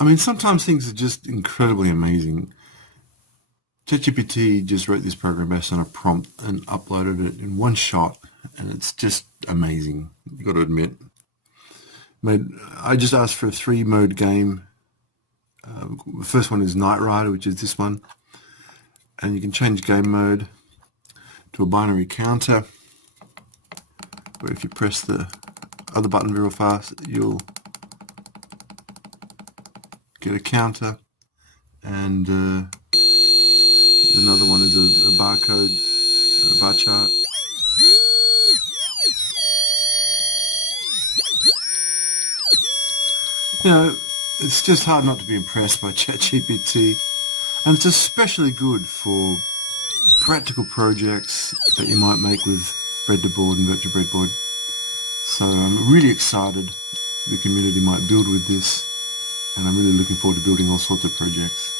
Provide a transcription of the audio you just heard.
I mean, sometimes things are just incredibly amazing. ChatGPT just wrote this program based on a prompt and uploaded it in one shot, and it's just amazing, you've got to admit. I just asked for a 3-mode game. The first one is Night Rider, which is this one, and you can change game mode to a binary counter, where if you press the other button real fast, you'll get a counter, and another one is a barcode, a bar chart. You know, it's just hard not to be impressed by ChatGPT, and it's especially good for practical projects that you might make with Bread2Board and Virtual Breadboard. So I'm really excited the community might build with this, and I'm really looking forward to building all sorts of projects.